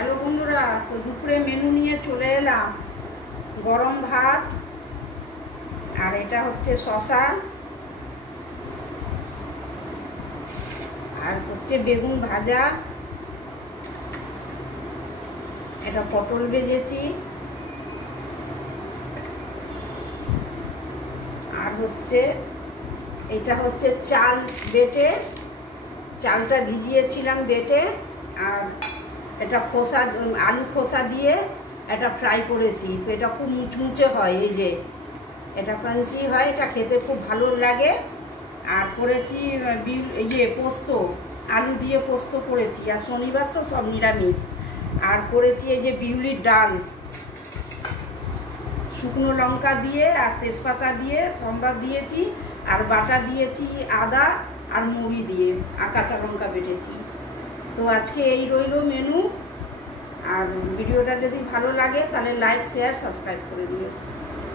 Hello বন্ধুরা, তো দুপুরে মেনু নিয়ে চলে এলাম। গরম ভাত, আর এটা হচ্ছে শসা, আর হচ্ছে বেগুন ভাজা, এটা পটল ভেজেছি, আর হচ্ছে এটা হচ্ছে চাল বেটে, চালটা ভিজিয়েছিলাম বেটে, আর এটা খোসা আলু খোসা দিয়ে এটা ফ্রাই করেছি। তো এটা খুব মুচমুচে হয়, এই যে এটা ক্রাঞ্চি হয়, এটা খেতে খুব ভালো লাগে। আর করেছি পোস্ত, আলু দিয়ে পোস্ত করেছি, আর শনিবার তো সব নিরামিষ। আর করেছি এই যে বিউলির ডাল, শুকনো লঙ্কা দিয়ে আর তেজপাতা দিয়ে সম্বাদ দিয়েছি, আর বাটা দিয়েছি আদা আর মুড়ি দিয়ে, আর কাঁচা লঙ্কা বেটেছি। তো আজকে এই রইল মেনু। আর ভিডিওটা যদি ভালো লাগে তাহলে লাইক, শেয়ার, সাবস্ক্রাইব করে দিও।